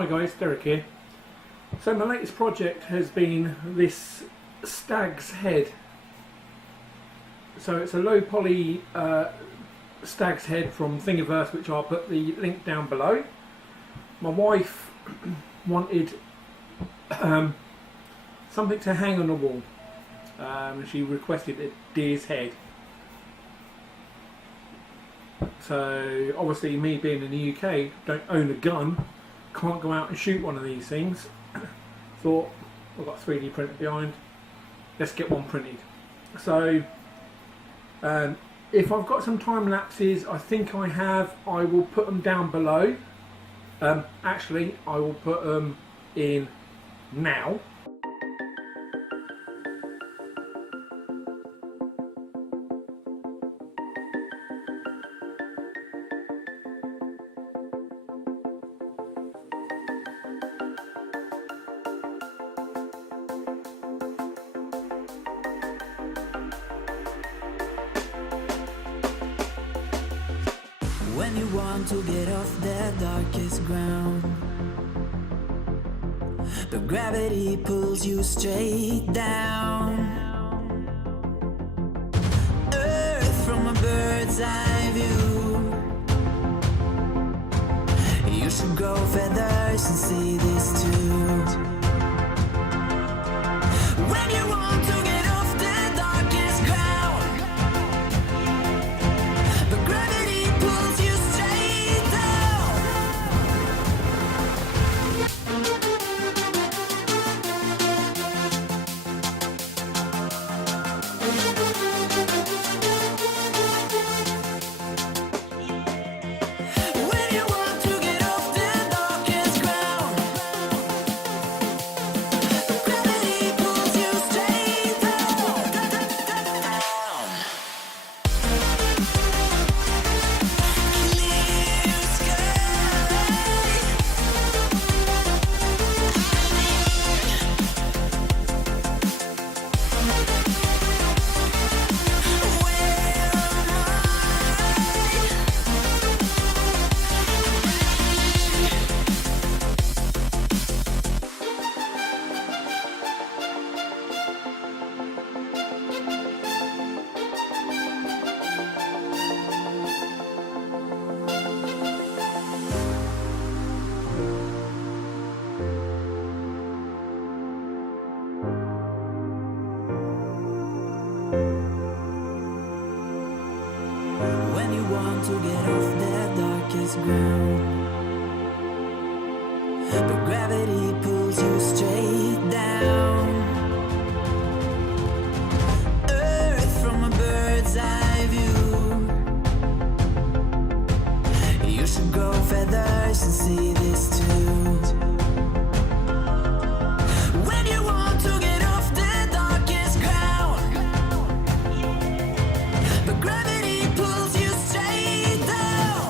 Hi guys, Derek here. So my latest project has been this stag's head. So it's a low poly stag's head from Thingiverse, which I'll put the link down below. My wife wanted something to hang on the wall. She requested a deer's head. So obviously, me being in the UK, don't own a gun, can't go out and shoot one of these things. Thought, I've got a 3D printer behind, let's get one printed. So if I've got some time lapses, I think I have, I will put them down below. Actually, I will put them in now. When you want to get off the darkest ground, but gravity pulls you straight down. Earth from a bird's eye view. You should grow feathers and see this too. When you want to get off the darkest ground, but gravity pulls you straight down. When you want to get off the darkest ground, but gravity pulls you straight down. Clear sky. Where am When you want to get off the darkest ground, but gravity pulls you straight down. Earth from a bird's eye view. You should grow feathers and see this too. When you want to get off the darkest ground, but gravity pulls you straight down.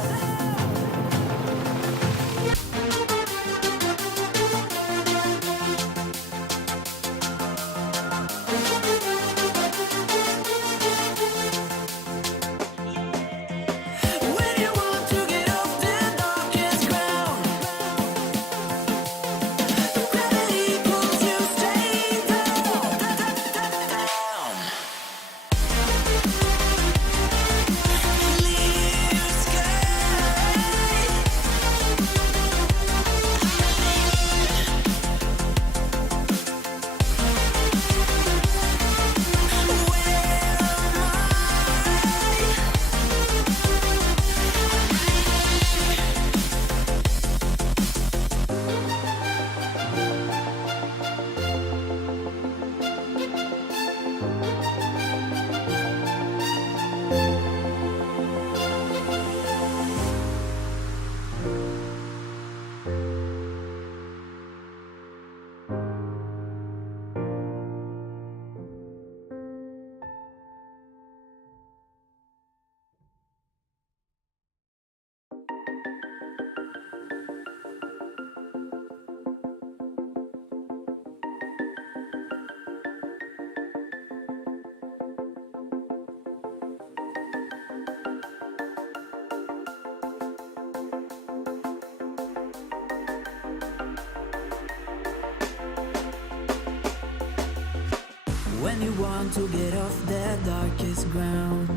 When you want to get off the darkest ground,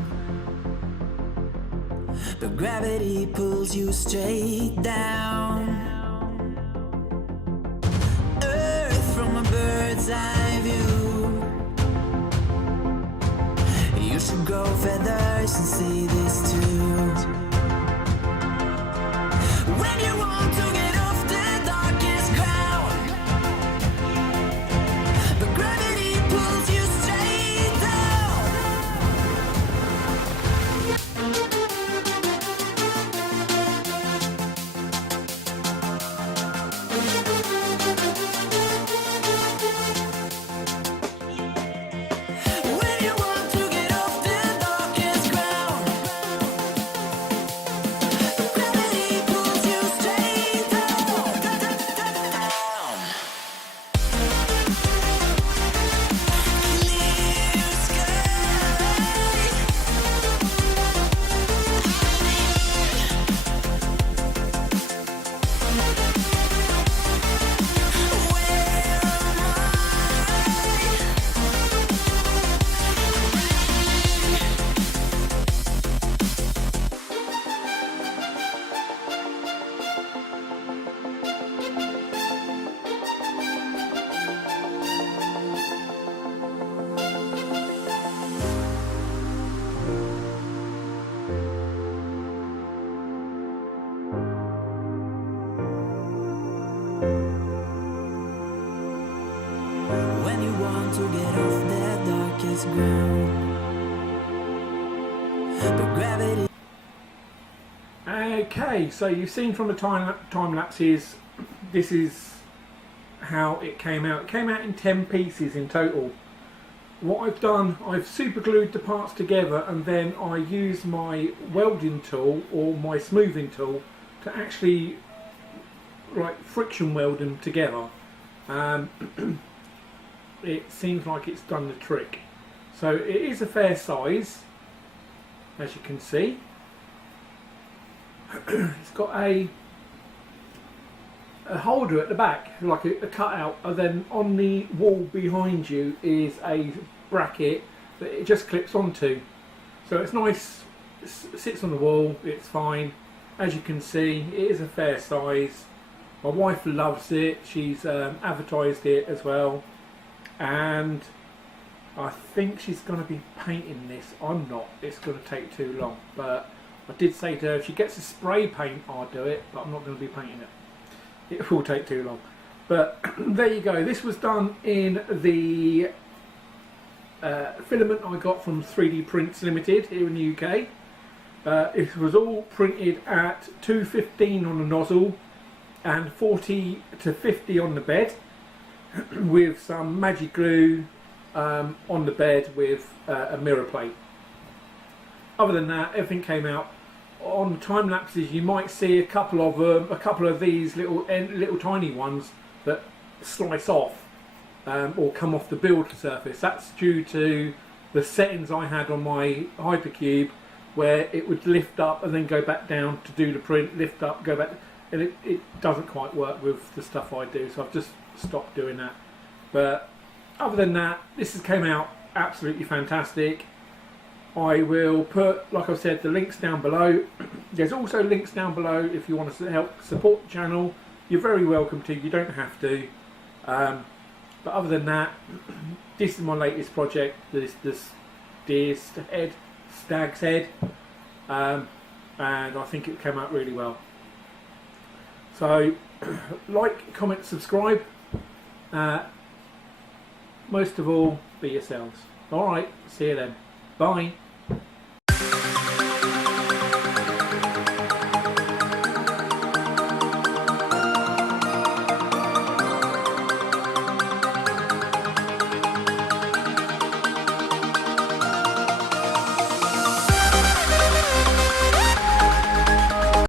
but gravity pulls you straight down. Earth from a bird's eye view. You should grow feathers and see this too. When you want to get off the darkest ground, but gravity pulls you straight down. When you want to get off the darkest ground, but gravity pulls you straight down. Clear sky. When you want to get off the darkest ground, but gravity. Okay, so you've seen from the time lapses, this is how it came out. It came out in 10 pieces in total. What I've done, I've super glued the parts together, and then I used my welding tool or my smoothing tool to actually like friction weld them together. It seems like it's done the trick. So it is a fair size, as you can see. It's got a holder at the back, like a cutout, and then on the wall behind you is a bracket that it just clips onto. So it's nice, it sits on the wall, it's fine. As you can see, it is a fair size. My wife loves it, she's advertised it as well, and I think she's going to be painting this. I'm not, it's going to take too long, but I did say to her if she gets a spray paint I'll do it, but I'm not going to be painting it. It will take too long. But there you go, this was done in the filament I got from 3D Prints Limited here in the UK. It was all printed at 215 on the nozzle and 40 to 50 on the bed, with some magic glue on the bed with a mirror plate. Other than that, everything came out. On time lapses, you might see a couple of these little tiny ones that slice off or come off the build surface. That's due to the settings I had on my Hypercube, where it would lift up and then go back down to do the print, lift up, go back, and it doesn't quite work with the stuff I do, so I've just stopped doing that. But other than that, this has came out absolutely fantastic. I will put, like I said, the links down below. There's also links down below if you want to help support the channel. You're very welcome to, you don't have to. But other than that, this is my latest project, this deer's head, stag's head, and I think it came out really well. So, like, comment, subscribe. Most of all, be yourselves. Alright, see you then. Bye.